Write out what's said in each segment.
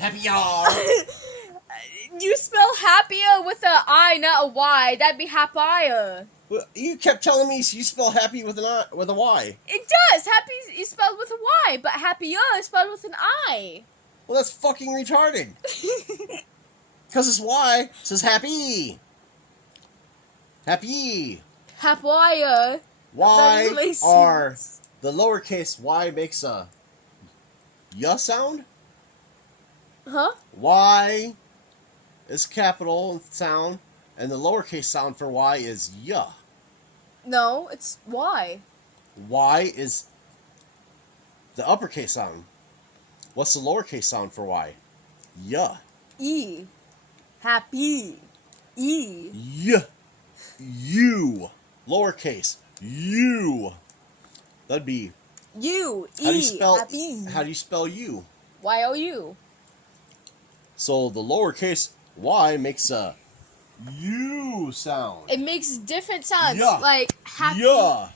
Happier. You spell happier with a I, not a Y. That'd be happier. Well, you kept telling me you spell happy with a Y. It does. Happy is spelled with a Y, but happier is spelled with an I. Well, that's fucking retarded. Because it's Y. It says happy. Happy. Happier. Y are the lowercase y makes a y sound. Huh? Y is capital sound, and the lowercase sound for Y is y. No, it's Y. Y is the uppercase sound. What's the lowercase sound for Y? Y. E. Happy. E. Y. U. Lowercase. U. That'd be. U. E. How do you spell? Happy. How do you spell U? Y-O-U. So the lowercase y makes a U sound. It makes different sounds, Yeah. like happy. Yeah.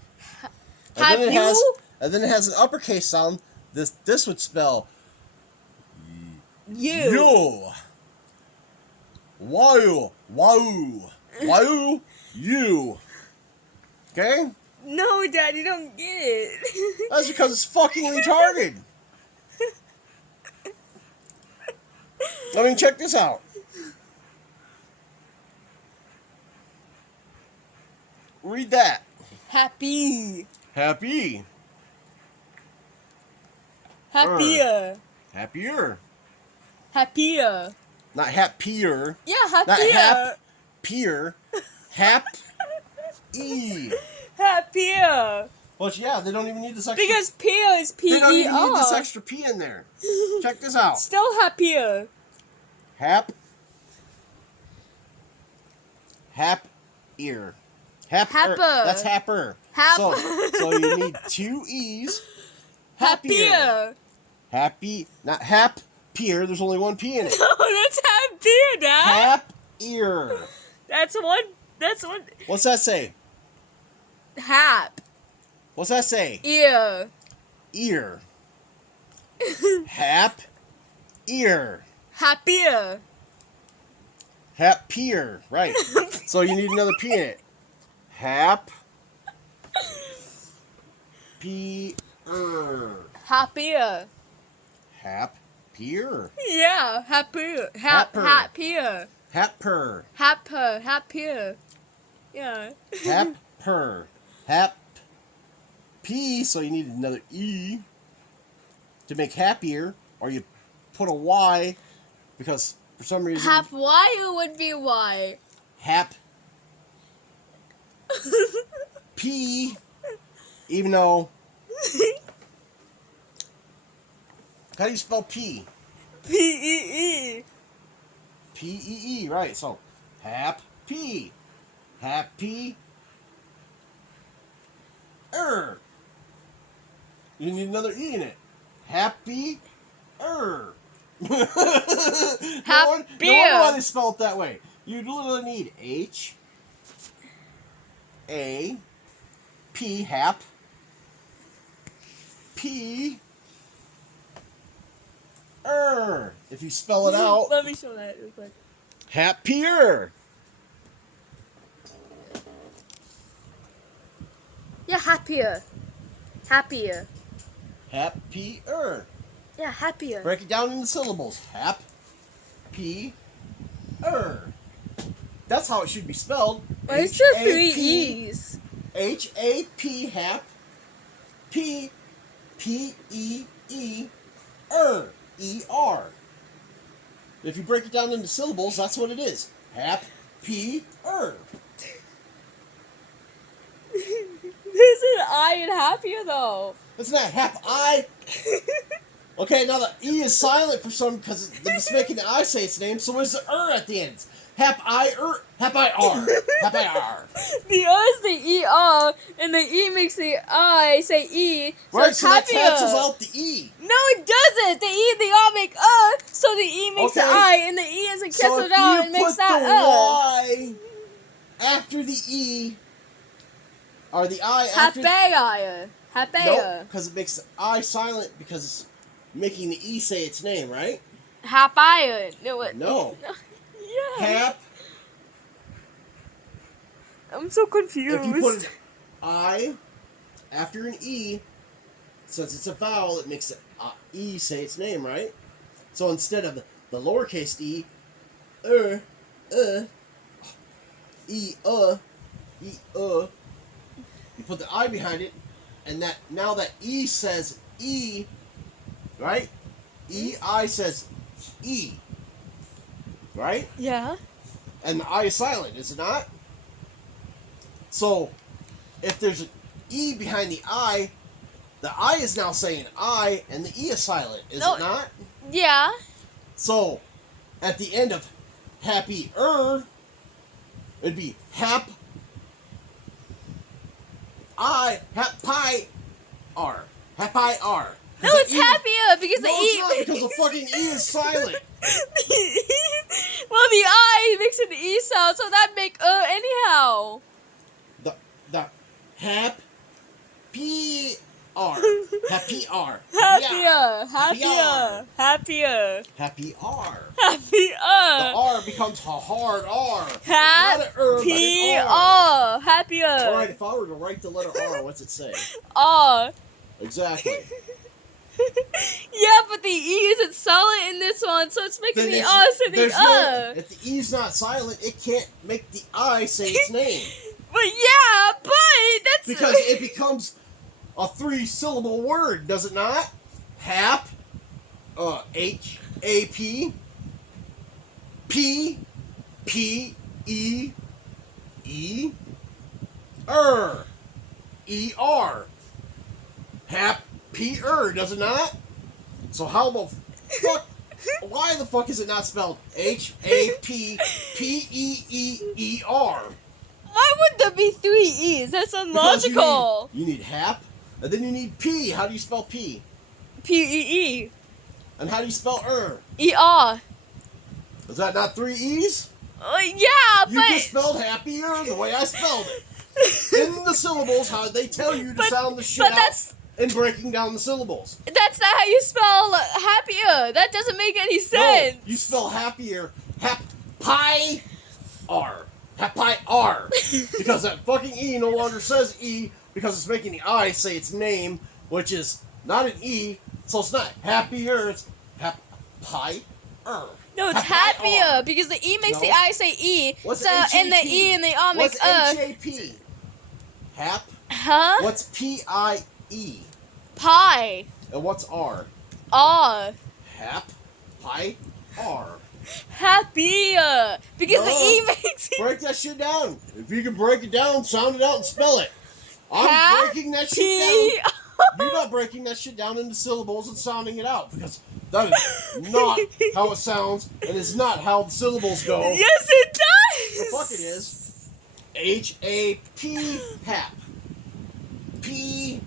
Have and you? then it has an uppercase sound. This would spell You. yo. Wow. Wow. Wow. You. Okay? No, Dad, you don't get it. That's because it's fucking retarded. I mean, check this out. Read that. Happy. Happy. Happier. Happier. Happier. Not happier. Yeah, Not happier. hap-pier. Hap-e. Happier. Well, yeah, they don't even need this extra... Because peer is P-E-R. They don't even need this extra P in there. Check this out. Still happier. Hap-ear. Happer. That's happer. So you need two E's. Happier. Happy, not hap-pier. There's only one P in it. No, that's happier, Dad. Hap-ear. That's one. What's that say? Hap. What's that say? Ear. Ear. Hap. Ear. Happier. Happier. Right. So you need another P in it. Hap. P. Happier. Happier. Yeah, happier. Happer. Happier. Happer. Happier. Yeah. Happer. Hap. P. So you need another E to make happier, or you put a Y because for some reason Hap-wire would be Y. hap. P. Even though. How do you spell P? P-E-E. P-E-E, right. So, hap-P. Happy. You need another E in it. Happy. No wonder why they spell it that way. You literally need H. A. P. Hap. P. If you spell it out. Let me show that real quick. Happier. Yeah, happier. Happier. Happier. Yeah, happier. Break it down into syllables. Hap-P-er. That's how it should be spelled. Why is there 3 E's? H-A-P hap. P. P-E-E-er. E-R. If you break it down into syllables, that's what it is. Hap-P-er. There's an I in happier though. It's not hap-I. Okay, now the E is silent for some because it's making the I say its name, so where's the at the end? Hap-I-er. Hap-I-R. Hap-I-R. The R is the E-R, and the E makes the I say E, so Right, it's so that happier. cancels out the E. No, it doesn't. The E and the R make so the E makes the I, and the E isn't canceled out and makes that So if you put the Y after the E, or the I after Happier. Happier. Nope, because it makes the I silent because it's making the E say its name, right? Happy. No, what? No. Yeah. Hap. I'm so confused. If you put an I after an E, since it's a vowel, it makes the E say its name, right? So instead of the lowercase e, E, you put the I behind it, and that now that E says E, right? I says E, right? Yeah. And the I is silent, is it not? So, if there's an E behind the I is now saying I, and the E is silent, is it not? Yeah. So, at the end of happier, it'd be hap, I, happy, R. Happy, R. No, it's happier because No, the it's E. not, because the fucking E is silent. Well, the I makes an E sound, so that make anyhow. The hap, P, R. Happy R. Happier. Happier. Happier. Happy R. Happier. The R becomes a hard R. Not an but Happy an R. Happier. Alright, if I were to write the letter R, what's it say? R. Exactly. Yeah, but the E isn't silent in this one, so it's making Then the it's- R say the there's if the E's not silent, it can't make the I say its name. But yeah, but that's Because it becomes a 3-syllable word, does it not? Hap, H-A-P, P, P-E, E, E-R. Hap-P-er, does it not? So how the fuck, why the fuck is it not spelled H-A-P-P-E-E-E-R? Why would there be 3 E's? That's Because unlogical. You need hap, and then you need P. How do you spell P? P-E-E. And how do you spell E-R. Is that not 3 E's? Yeah, You but just spelled happier the way I spelled it. In the syllables, how they tell you to sound the shit but out that's in breaking down the syllables. that's not how you spell happier. That doesn't make any sense. No, you spell happier, hap-pi-r. Hap-pi-r. Because that fucking E no longer says E, because it's making the I say its name, which is not an E, so it's not happier, it's hap-pi-r. No, it's happier because the E makes the I say E. What's so and the E and the R makes What's H-A-P? Hap? Huh? What's P-I-E? Pie. And what's R? R. Hap? Pi? R. Happier because the No. E makes it. Break that shit down. If you can break it down, sound it out and spell it. I'm breaking that shit down. You're not breaking that shit down into syllables and sounding it out, because that is not how it sounds, and it's not how the syllables go. Yes, it does. The fuck it is. H-A-P, hap. P-H-E-E,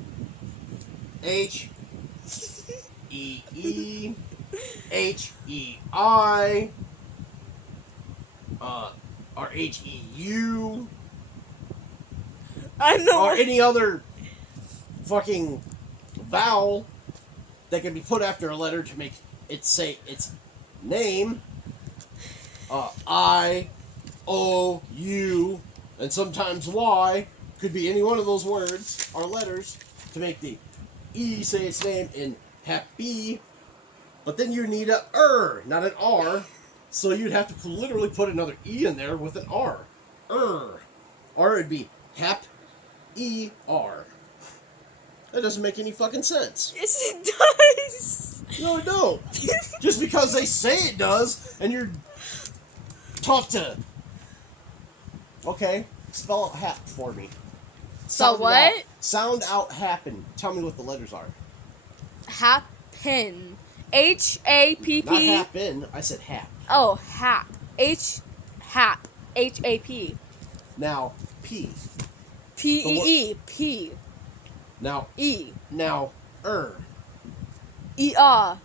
H-E-I, or H-E-U, I know. or any other fucking vowel that can be put after a letter to make it say its name. I, O, U, and sometimes Y could be any one of those words or letters to make the E say its name in happy. But then you need a not an R. So you'd have to literally put another E in there with an R. Or it'd be hap, E-R. That doesn't make any fucking sense. Yes, it does. No, it don't. Just because they say it does, and you're taught to... Okay, spell out hap for me. So what? Sound out happen. Tell me what the letters are. Happen. H-A-P-P. Not happen, I said hap. Oh, hap. Hap. H-A-P. Now, P. P-E-E. P. Now, E. Now, E-R.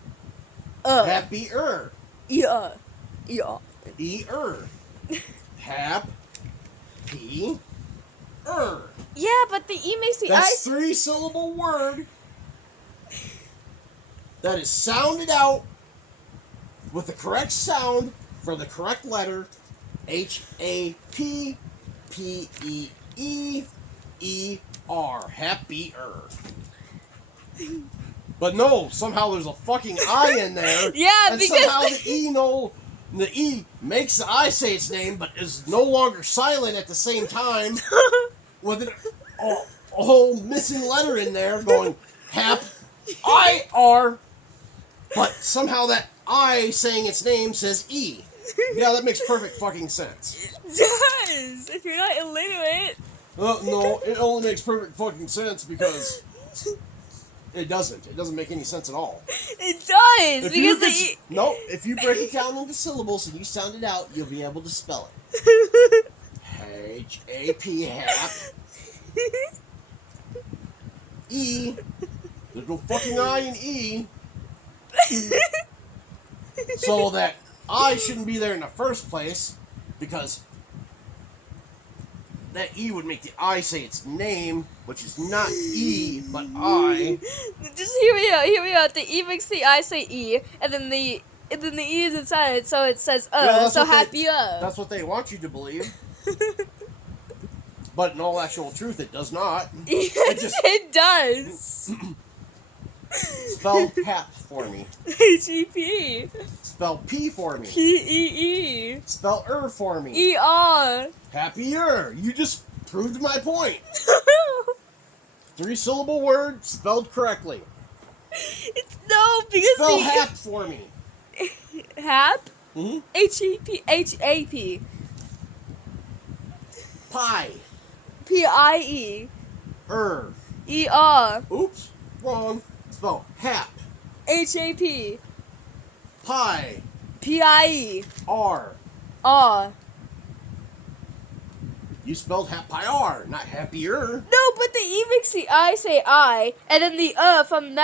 Happier. E-R. E-R. E-er. Hap. P. Yeah, but the E makes the That's I... 3-syllable word that is sounded out with the correct sound for the correct letter, HAPPEEER. Happier. But no, somehow there's a fucking I in there. Yeah, and because somehow the E makes the I say its name, but is no longer silent at the same time, with a whole missing letter in there going hap I R. But somehow that I saying its name says E. Yeah, that makes perfect fucking sense. It does. If you're not illiterate. No, it only makes perfect fucking sense because it doesn't. It doesn't make any sense at all. It does because No, if you break it down into syllables and you sound it out, you'll be able to spell it. H-A-P, hap. E. There's no fucking I in E. So that I shouldn't be there in the first place because that E would make the I say its name, which is not E, but I. Just hear me out. The E makes the I say E, and then the E is inside it, so it says so happier. That's what they want you to believe. But in all actual truth, it does not. Yes, it does. Spell hap for me. H-E-P. Spell P for me. P-E-E. Spell for me. E-R. Happier. You just proved my point. 3-syllable word spelled correctly. It's no, because Spell hap for me. Hap? Mm-hmm. H-E-P. H-A-P. Pie. P-I-E. E-R. Oops. Wrong. Spell hap. H-A-P. Pie. P-I-E. R. R. You spelled happier, not happier. No, but the E makes the I say I, and then the from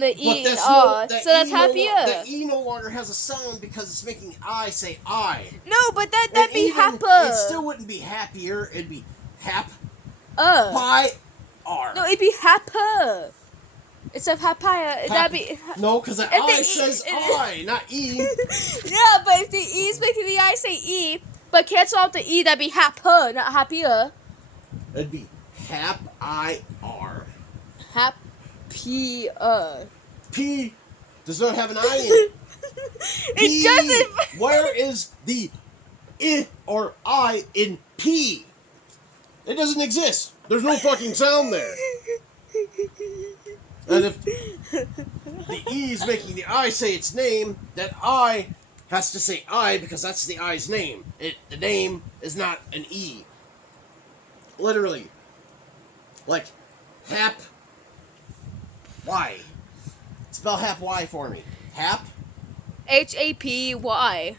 the E and R, so that's happier. The E no longer has a sound because it's making I say I. No, but that'd be happer. It still wouldn't be happier. It'd be hap. Pi. R. No, it'd be happer. Instead of happier, that'd be. No, because the I says I, not E. Yeah, but if the E is making the I say E, but cancel out the E, that'd be happer, not happier. It'd be hap-I-R. Happier. P does not have an I in it. It doesn't. Where is the I or I in P? It doesn't exist. There's no fucking sound there. And if the E is making the I say its name, that I has to say I because that's the I's name. The name is not an E. Literally. Like, hap Y. Spell hap Y for me. Hap. H-A-P-Y.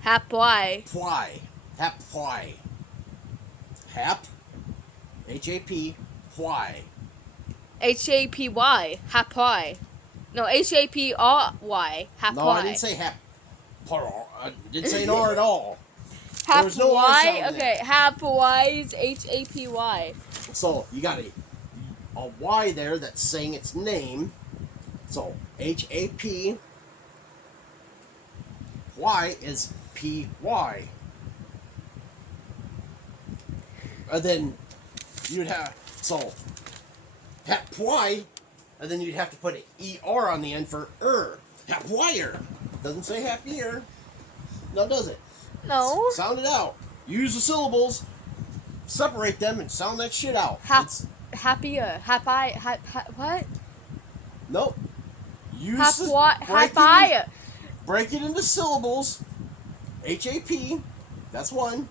Hap-Y. Pwy. Hap Y. Hap. H-A-P. Y. H-A-P-Y. Hap-Y. No, H-A-P-R-Y. Hap-Y. No, I didn't say hap. I didn't say an R at all. Hap There's no R Y? sound Okay, Hap-Y is H-A-P-Y. So, you got a Y there that's saying its name. So, H-A-P. Y is P-Y. And then you'd have, so, hap-Y, and then you'd have to put an E-R on the end for Hap-wire. Doesn't say happier. No, does it? No. Sound it out. Use the syllables, separate them, and sound that shit out. Happier. What? Nope. Use Happier. Break it into syllables. H-A-P. That's one.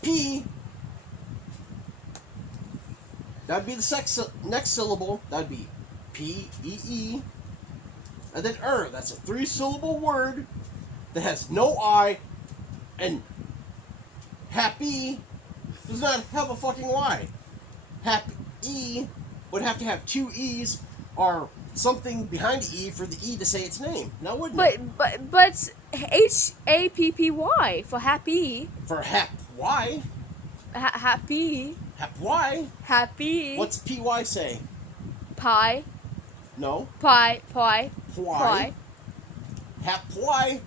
P. That'd be the next syllable. That'd be P-E-E. And then that's a 3-syllable word that has no I, and happy does not have a fucking Y. Happy would have to have 2 E's or something behind the E for the E to say its name. Now wouldn't it? But H-A-P-P-Y for happy. For hap Y. Happy. Hap Y. Happy. What's P-Y say? Pie. No. Pie. Pwy. Hapwhy.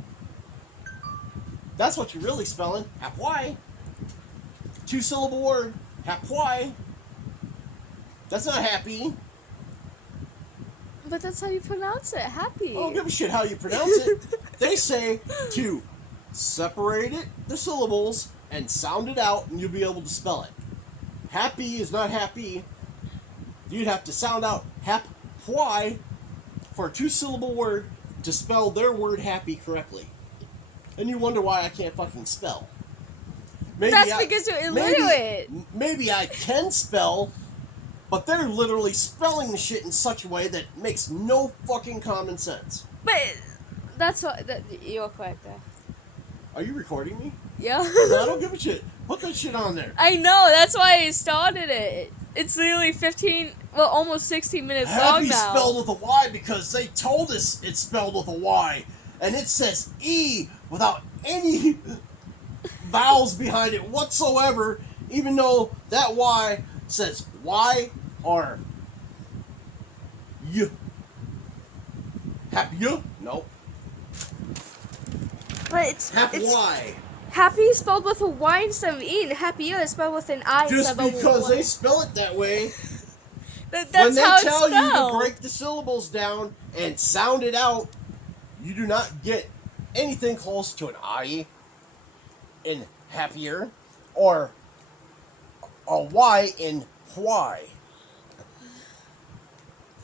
That's what you're really spelling. Hapwhy. 2-syllable word. Hapwhy. That's not happy. But that's how you pronounce it. Happy. I don't give a shit how you pronounce it. They say to separate it, the syllables, and sound it out, and you'll be able to spell it. Happy is not happy. You'd have to sound out hapwhy for a 2-syllable word to spell their word happy correctly. And you wonder why I can't fucking spell. That's because you're illiterate. Maybe I can spell, but they're literally spelling the shit in such a way that makes no fucking common sense. But that's what you're correct there. Are you recording me? Yeah. No, I don't give a shit. Put that shit on there. I know, that's why I started it. It's literally 15, well, almost 16 minutes long now. Happy spelled with a Y because they told us it's spelled with a Y. And it says E without any vowels behind it whatsoever, even though that Y says Y or Y. Happy Y? Nope. But it's Y. Happy is spelled with a Y instead of E, and happier is spelled with an I Just instead of a Y. Just because they spell it that way. That's when they how tell it's you spelled. to break the syllables down and sound it out, you do not get anything close to an I in happier or a Y in why.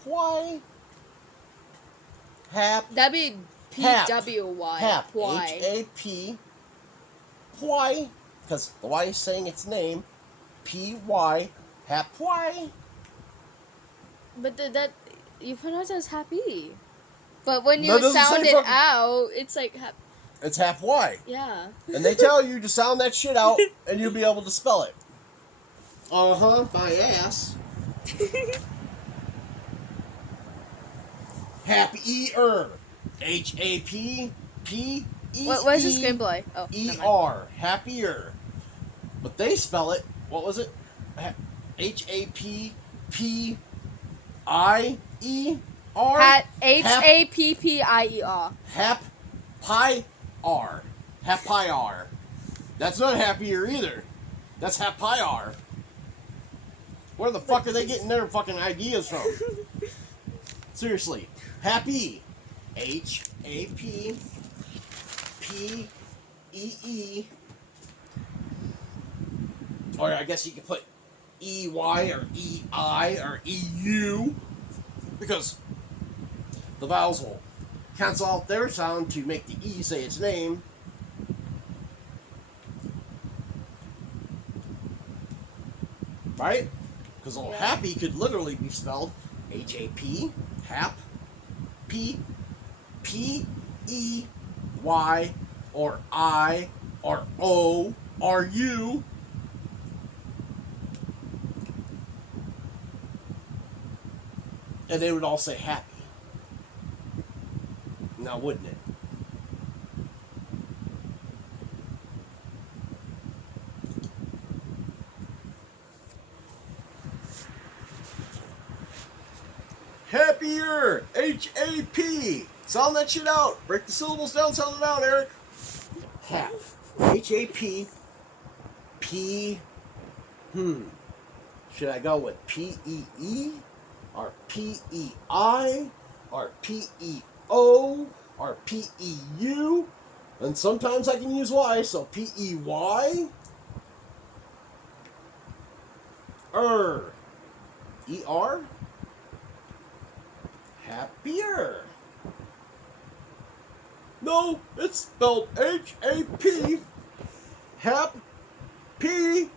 Why? Hap. That'd be P-W-Y. Hap. Why? H-A-P. Why? Because the Y is saying its name. P-Y. Hap. Why? But that you pronounce it as happy. But when you sound it out, it's like it's half Y. Yeah. And they tell you to sound that shit out, and you'll be able to spell it. My ass. Happier. H-A-P-P-E-E. Where's the screenplay? Oh, E-R. Happier. But they spell it, what was it? H-A-P-P-I-E-R? H-A-P-P-I-E-R. Hap-pi-R. Hap-pi-R. That's not happier either. That's hap-pi-R. Where the fuck are they getting their fucking ideas from? Seriously. Happy. H-A-P-P-E-E. Or I guess you could put E-Y or E-I or E-U. Because the vowels will cancel out their sound to make the E say its name. Right? Because happy could literally be spelled H-A-P, hap, P, P-E-Y, or I, or O, or U. And they would all say happy. Now, wouldn't it? Happier! H-A-P! Sound that shit out! Break the syllables down, sound it out, Eric! Hap. H-A-P. P. Should I go with P-E-E? Or P-E-I? Or P-E-O? Or P-E-U? And sometimes I can use Y, so P-E-Y? E-R? Happier. No, it's spelled H-A-P. Hap. P-H-P.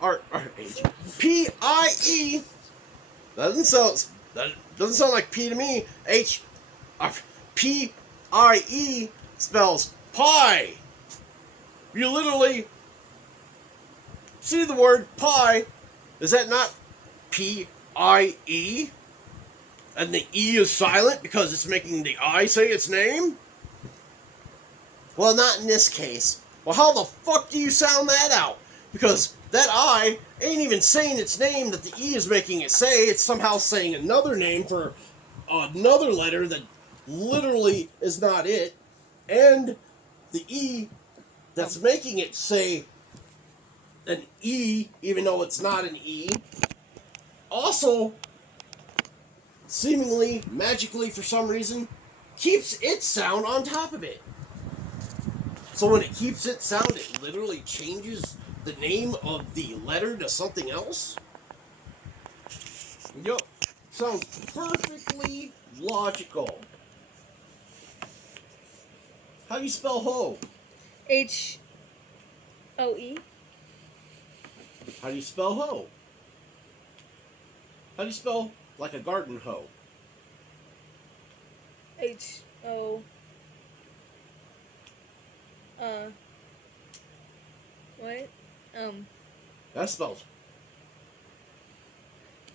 Or H. P-I-E. That doesn't sound like P to me. H. P-I-E spells pie. You literally see the word pie. Is that not P-I-E? And the E is silent because it's making the I say its name? Well, not in this case. Well, how the fuck do you sound that out? Because that I ain't even saying its name that the E is making it say. It's somehow saying another name for another letter that literally is not it. And the E that's making it say an E, even though it's not an E, also seemingly, magically, for some reason, keeps its sound on top of it. So when it keeps its sound, it literally changes the name of the letter to something else? Yup. Sounds perfectly logical. How do you spell hoe? H-O-E. How do you spell hoe? How do you spell like a garden hoe? H-O... What? That spells.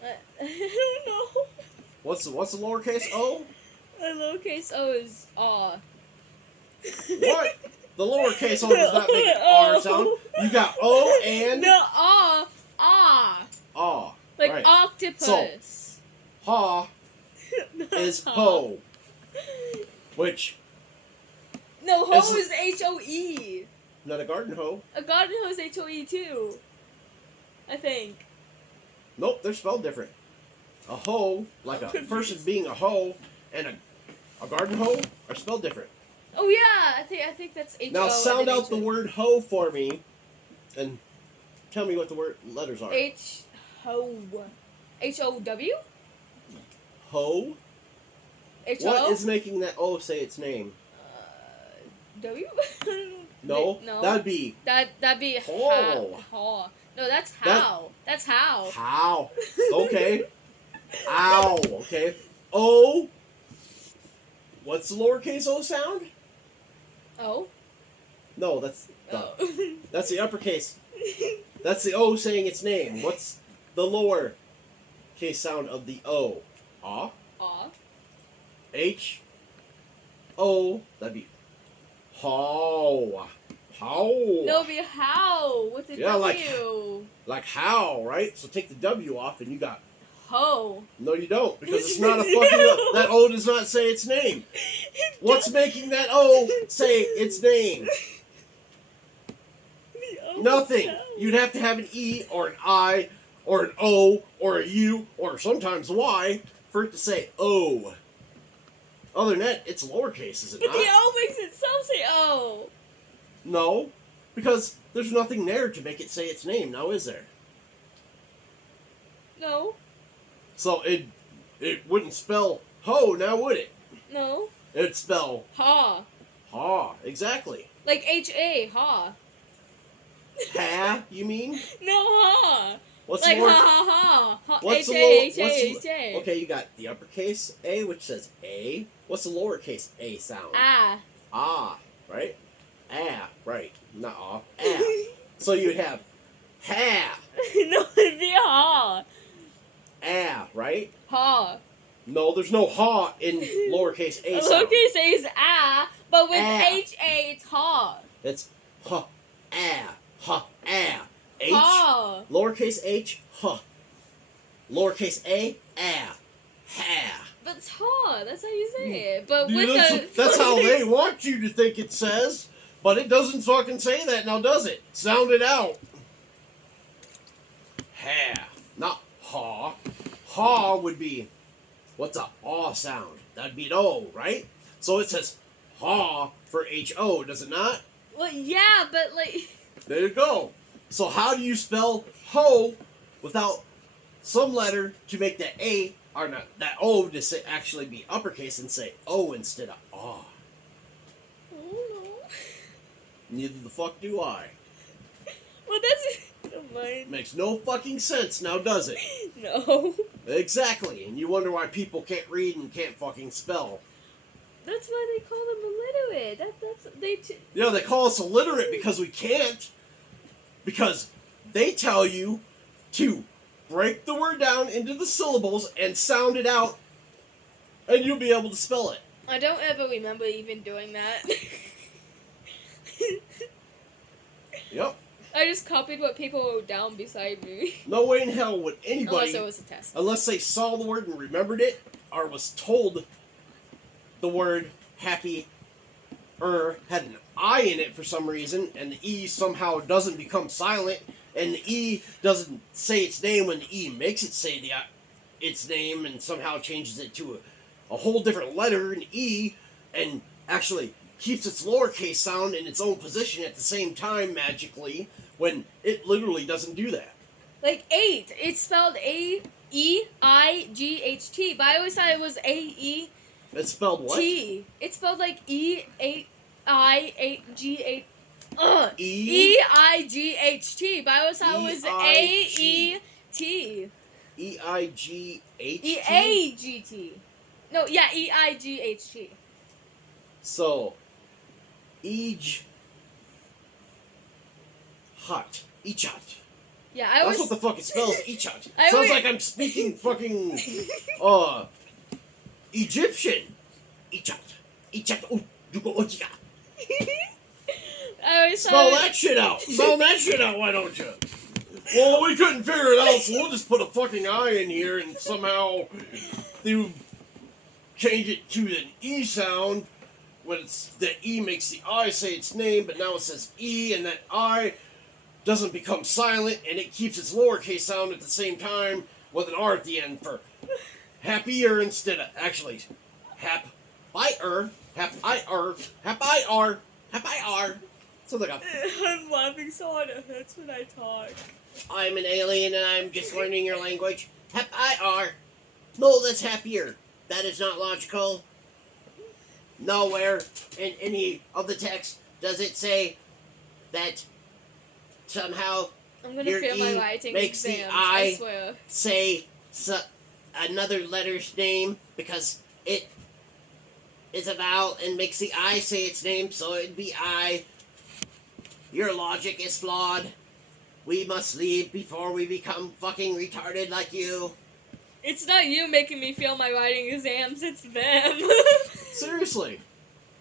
I don't know. What's the lowercase o? The lowercase o is aw. What? The lowercase o does not make an R sound. You got O and No, aw. aw. Like right. octopus. Ha is ho, which No, ho is H-O-E. not a garden hoe. A garden hoe is H-O-E too. I think. Nope, they're spelled different. A hoe, like a person being a hoe, and a garden hoe are spelled different. Oh yeah, I think that's H-O. Now sound out the word hoe for me, and tell me what the letters are. H-O. H-O-W? Ho? H-O? What is making that O say its name? W? No, No. that'd be That'd be ho. Ha. No, that's how. That's how. How. Okay. Ow. Okay. O. What's the lowercase o sound? Oh. No, that's Oh. that's the uppercase. That's the O saying its name. What's the lower case sound of the O? Ah. Aw. H. O. That'd be how. How. No, it'd be how with the Yeah, W. like how, right? So take the W off and you got. Ho. No, you don't, because it's not a fucking. That O does not say its name. What's making that O say its name? Nothing. You'd have to have an E or an I or an O or a U or sometimes Y for it to say O. Other than that, it's lowercase, is it But not? the O makes itself say O. No, because there's nothing there to make it say its name, now is there? No. So it wouldn't spell ho, now would it? No. It'd spell Ha. ha, exactly. Like H-A. Ha. Ha, you mean? No, ha. What's Like the word? ha ha ha. What's the H-A, lower? H-A, H-A. Okay, you got the uppercase A, which says A. What's the lowercase A sound? Ah. Ah, right? Ah, right. Not ah. Ah. So you'd have ha, No, it'd be ha. ah, right? Ha. No, there's no ha in lowercase A sound. Lowercase a is ah, but with Ah. H-A, it's ha. It's ha, ah, ha, ah. H, Ha. lowercase h, ha. Lowercase a, ah, ha. But it's ha. That's how you say it. But Dude, with that's how they want you to think it says, but it doesn't fucking say that now, does it? Sound it out. Ha, not ha. Ha would be, what's a aw sound? That'd be an O, right? So it says ha for H-O, does it not? Well, yeah, but like. There you go. So how do you spell ho without some letter to make that A, or not, that O to say, actually be uppercase and say O instead of ah? Oh. Neither the fuck do I. Well, that's mine. Makes no fucking sense now, does it? No. Exactly, and you wonder why people can't read and can't fucking spell. That's why they call them illiterate. You know, they call us illiterate because we can't. Because they tell you to break the word down into the syllables and sound it out, and you'll be able to spell it. I don't ever remember even doing that. Yep. I just copied what people wrote down beside me. No way in hell would Unless anybody, it was a test. unless they saw the word and remembered it, or was told the word happy had an I in it for some reason, and the E somehow doesn't become silent, and the E doesn't say its name when the E makes it say its name, and somehow changes it to a whole different letter, an E, and actually keeps its lowercase sound in its own position at the same time magically, when it literally doesn't do that. Like 8. It's spelled A-E-I-G-H-T, but I always thought it was A-E-T. It's spelled what? It's spelled like E-A-I-G-H... E-I-G-H-T, but I always thought it was A-E-T. E-I-G-H-T? E-A-G-T. No, yeah, E-I-G-H-T. So, hot. Echat. Yeah, That's what the fuck it spells, Echat. I Sounds always- like I'm speaking fucking, Egyptian. Echat. Echat. Oh, you go, Ojika. I always Spell thought that shit out. Spell that shit out, why don't you? Well, we couldn't figure it out, so we'll just put a fucking I in here and somehow they change it to an E sound when it's the E makes the I say its name, but now it says E, and that I doesn't become silent, and it keeps its lowercase sound at the same time with an R at the end for happier instead of actually hap-I-er. Sounds like a I'm laughing so hard it hurts when I talk. I'm an alien and I'm just learning your language. Hap-I-R. No, that's happier. That is not logical. Nowhere in any of the text does it say that somehow I'm gonna your fail my E writing makes the exams, I I swear. say another letter's name because it is a vowel and makes the I say its name, so it'd be I. Your logic is flawed. We must leave before we become fucking retarded like you. It's not you making me fail my writing exams, it's them. Seriously.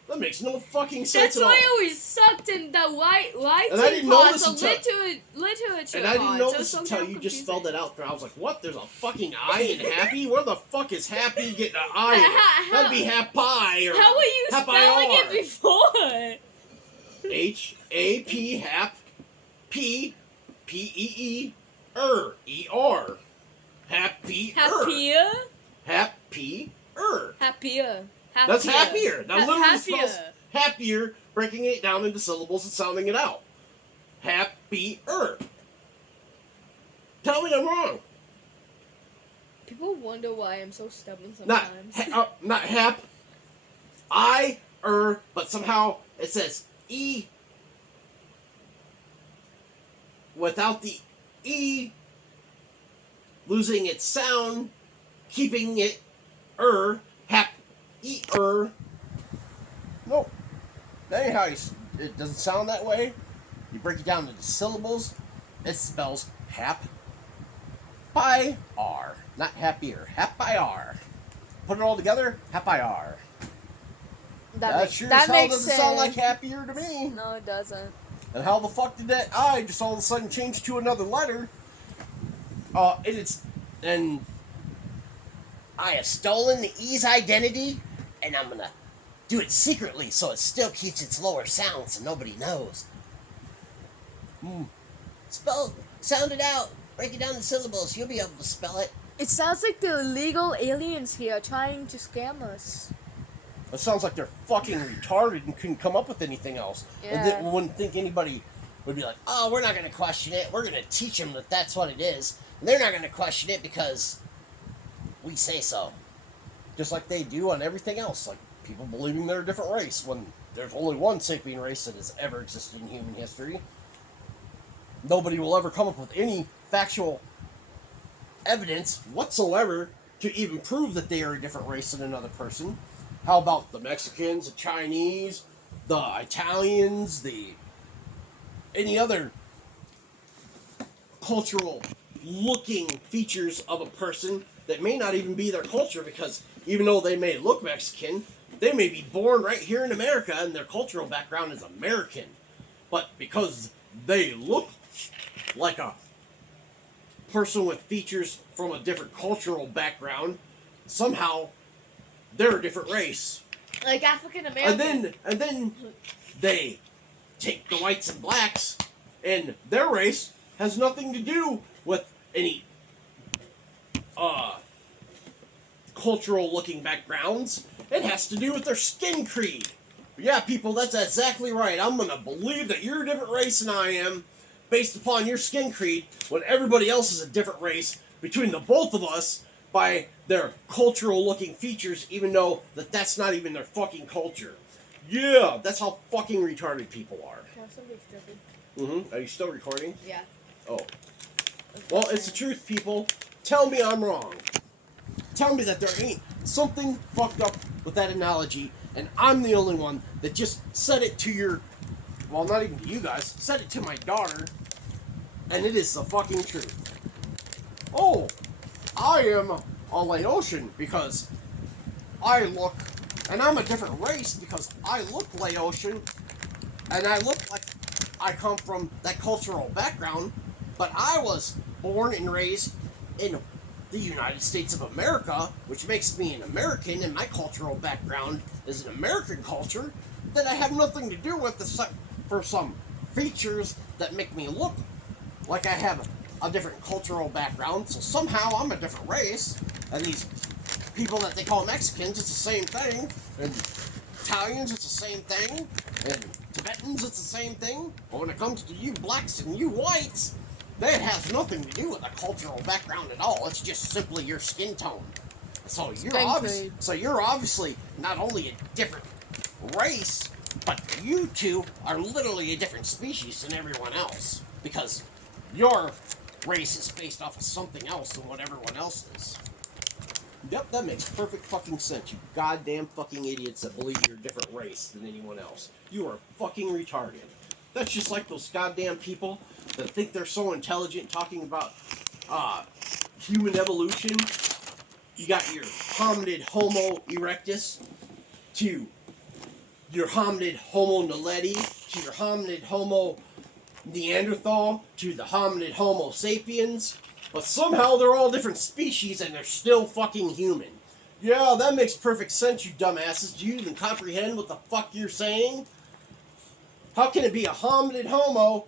That makes no fucking sense That's at all. why I always sucked in the writing And I didn't know parts this of literature And I didn't know parts. It was this so until damn you just confusing. spelled it out there. I was like, what? There's a fucking I in happy? Where the fuck is happy getting an I in it? That'd be happy or How were you spelling it before? H-A-P, hap, P, P-E-E-R, E-R. Happy-er. Happier? Happy-er. Happier. That's happier. That literally happier. spells happier, breaking it down into syllables and sounding it out. Happier. Tell me I'm wrong. People wonder why I'm so stubborn Not sometimes. not hap. But somehow it says E without the E losing its sound, keeping it hap No. That ain't how it doesn't sound that way. You break it down into syllables, it spells hap by R. Not happier. Hap by R. Put it all together, hap by R. That sure as hell doesn't sound like happier to me. No, it doesn't. And how the fuck did that I just all of a sudden change to another letter? And I have stolen the E's identity, and I'm gonna do it secretly so it still keeps its lower sound so nobody knows. Sound it out. Break it down to syllables. You'll be able to spell it. It sounds like the illegal aliens here trying to scam us. It sounds like they're fucking retarded and couldn't come up with anything else. Yeah. And then wouldn't think anybody would be like, oh, we're not going to question it. We're going to teach them that that's what it is. And they're not going to question it because we say so. Just like they do on everything else. Like people believing they're a different race when there's only one sapient race that has ever existed in human history. Nobody will ever come up with any factual evidence whatsoever to even prove that they are a different race than another person. How about the Mexicans, the Chinese, the Italians, any other cultural looking features of a person that may not even be their culture, because even though they may look Mexican, they may be born right here in America and their cultural background is American. But because they look like a person with features from a different cultural background, somehow they're a different race. Like African American. And then they take the whites and blacks, and their race has nothing to do with any cultural looking backgrounds. It has to do with their skin creed. Yeah, people, that's exactly right. I'm gonna believe that you're a different race than I am based upon your skin creed when everybody else is a different race between the both of us by their cultural looking features, even though that's not even their fucking culture. Yeah, that's how fucking retarded people are. Are you still recording? Yeah. Oh. Well, it's the truth, people. Tell me I'm wrong. Tell me that there ain't something fucked up with that analogy, and I'm the only one that just said it to your... Well, not even to you guys. Said it to my daughter, and it is the fucking truth. Oh, I am a Laotian because I look... And I'm a different race because I look Laotian, and I look like I come from that cultural background, but I was born and raised in the United States of America, which makes me an American, and my cultural background is an American culture that I have nothing to do with except for some features that make me look like I have a different cultural background, so somehow I'm a different race, and these people that they call Mexicans, it's the same thing, and Italians, it's the same thing, and Tibetans, it's the same thing, but when it comes to you blacks and you whites, that has nothing to do with a cultural background at all. It's just simply your skin tone. So you're obviously not only a different race, but you two are literally a different species than everyone else. Because your race is based off of something else than what everyone else is. Yep, that makes perfect fucking sense, you goddamn fucking idiots that believe you're a different race than anyone else. You are fucking retarded. That's just like those goddamn people that think they're so intelligent talking about human evolution. You got your hominid Homo erectus to your hominid Homo naledi to your hominid Homo Neanderthal to the hominid Homo sapiens. But somehow they're all different species and they're still fucking human. Yeah, that makes perfect sense, you dumbasses. Do you even comprehend what the fuck you're saying? How can it be a hominid Homo,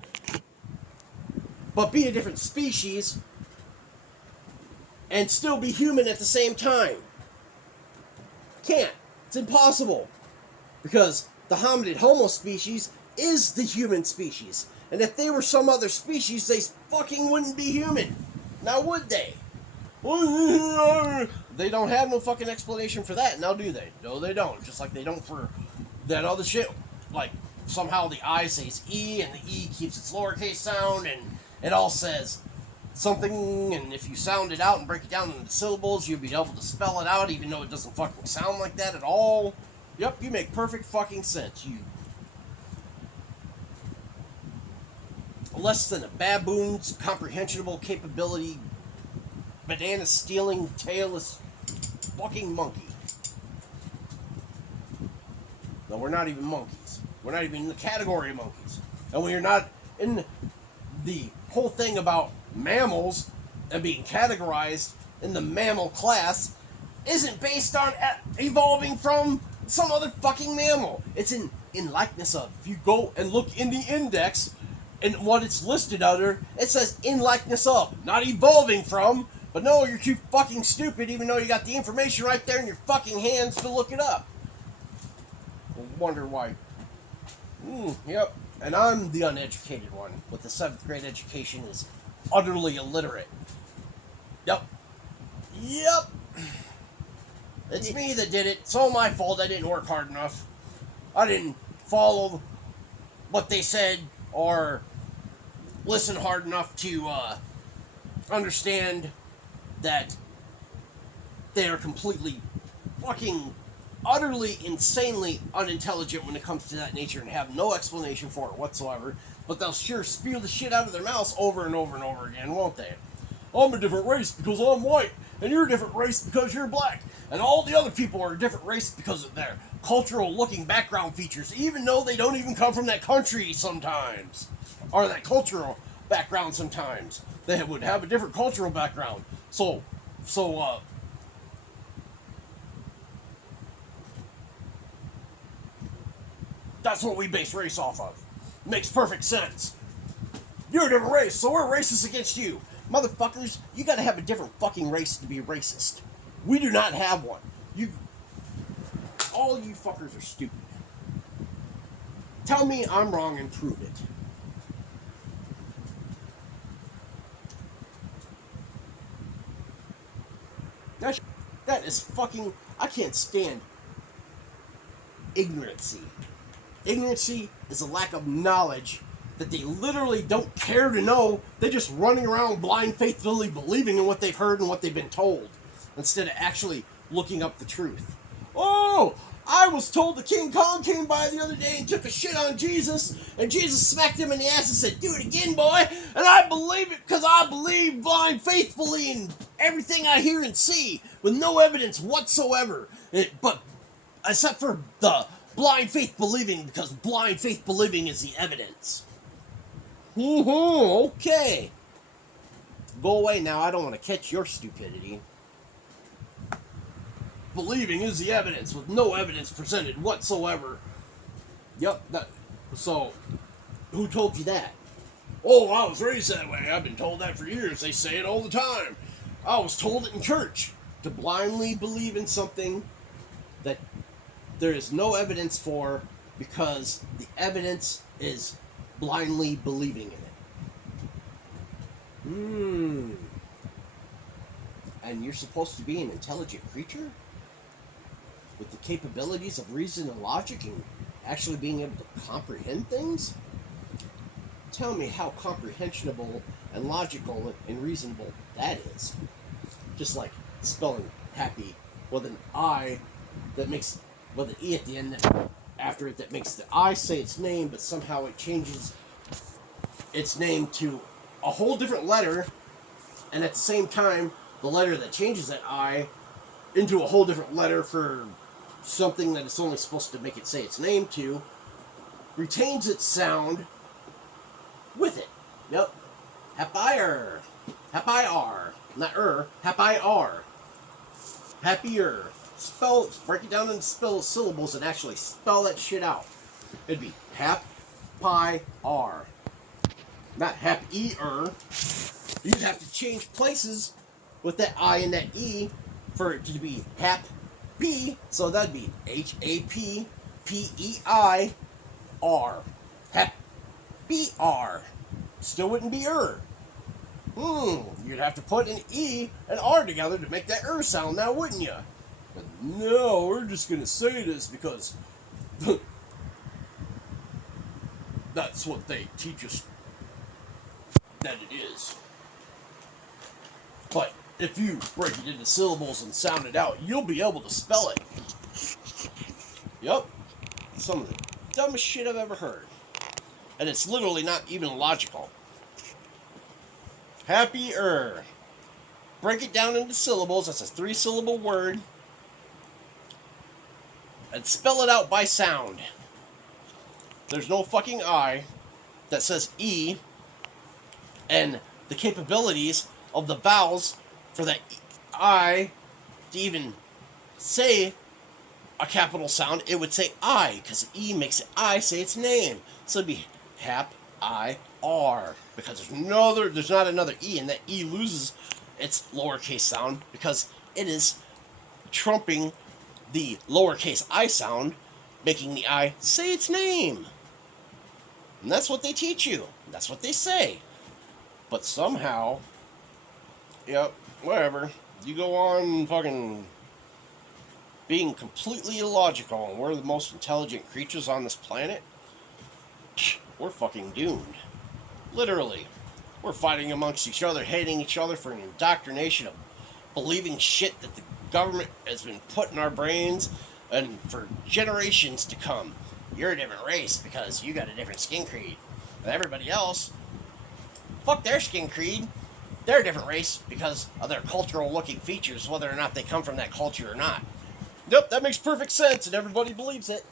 but be a different species, and still be human at the same time? Can't. It's impossible. Because the hominid Homo species is the human species. And if they were some other species, they fucking wouldn't be human. Now would they? They don't have no fucking explanation for that, now do they? No, they don't. Just like they don't for that other shit. Like, somehow the I says E, and the E keeps its lowercase sound, and it all says something, and if you sound it out and break it down into syllables, you'll be able to spell it out, even though it doesn't fucking sound like that at all. Yep, you make perfect fucking sense, you. Less than a baboon's comprehensible capability, banana stealing, tailless fucking monkey. No, we're not even monkeys. We're not even in the category of monkeys. And we're not in the whole thing about mammals and being categorized in the mammal class isn't based on evolving from some other fucking mammal. It's in likeness of. If you go and look in the index and what it's listed under, it says in likeness of, not evolving from. But no, you're too fucking stupid even though you got the information right there in your fucking hands to look it up. Wonder why. Yep. And I'm the uneducated one with the 7th grade education is utterly illiterate. Yep. It's me that did it. It's all my fault. I didn't work hard enough. I didn't follow what they said or listen hard enough to understand that they are completely fucking utterly insanely unintelligent when it comes to that nature and have no explanation for it whatsoever, but they'll sure spew the shit out of their mouths over and over and over again, won't they? I'm a different race because I'm white, and you're a different race because you're black, and all the other people are a different race because of their cultural looking background features, even though they don't even come from that country sometimes, or that cultural background sometimes. They would have a different cultural background. So, that's what we base race off of. Makes perfect sense. You're a different race, so we're racist against you. Motherfuckers, you gotta have a different fucking race to be racist. We do not have one. All you fuckers are stupid. Tell me I'm wrong and prove it. That is fucking... I can't stand ignorancy. Ignorancy is a lack of knowledge that they literally don't care to know. They're just running around blind faithfully believing in what they've heard and what they've been told, instead of actually looking up the truth. Oh, I was told that King Kong came by the other day and took a shit on Jesus, and Jesus smacked him in the ass and said, "Do it again, boy." And I believe it because I believe blind faithfully in everything I hear and see with no evidence whatsoever. But except for the blind faith believing, because blind faith believing is the evidence. Okay. Go away now. I don't want to catch your stupidity. Believing is the evidence with no evidence presented whatsoever. Yep. So, who told you that? Oh, I was raised that way. I've been told that for years. They say it all the time. I was told it in church. To blindly believe in something that there is no evidence for, because the evidence is blindly believing in it. And you're supposed to be an intelligent creature? With the capabilities of reason and logic and actually being able to comprehend things? Tell me how comprehensible and logical and reasonable that is. Just like spelling happy with an I that makes, with an E at the end after it, that makes the I say its name, but somehow it changes its name to a whole different letter, and at the same time, the letter that changes that I into a whole different letter for something that it's only supposed to make it say its name to, retains its sound with it. Yep. Happier. Happier. Not happier. Happier. Break it down into syllables and actually spell that shit out. It'd be happier. Not happier. You'd have to change places with that I and that E for it to be happy. So that'd be HAPPEIR. Happier. Still wouldn't be You'd have to put an E and R together to make that sound now, wouldn't you? But no, we're just gonna say this because that's what they teach us that it is. But if you break it into syllables and sound it out, you'll be able to spell it. Yep. Some of the dumbest shit I've ever heard. And it's literally not even logical. Happier. Break it down into syllables. That's a 3-syllable word. And spell it out by sound. There's no fucking I that says E. And the capabilities of the vowels for that I to even say a capital sound, it would say I, because E makes it I say its name. So it'd be hap-I-R, because there's not another E, and that E loses its lowercase sound because it is trumping the lowercase I sound, making the I say its name. And that's what they teach you. That's what they say. But somehow, yep, whatever, you go on fucking being completely illogical and we're the most intelligent creatures on this planet, we're fucking doomed. Literally. We're fighting amongst each other, hating each other for an indoctrination of believing shit that the government has been put in our brains and for generations to come. You're a different race because you got a different skin creed. But everybody else, fuck their skin creed. They're a different race because of their cultural looking features, whether or not they come from that culture or not. Yep, that makes perfect sense and everybody believes it.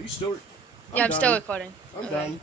Are you still? Yeah, I'm still done. recording. I'm Okay. done.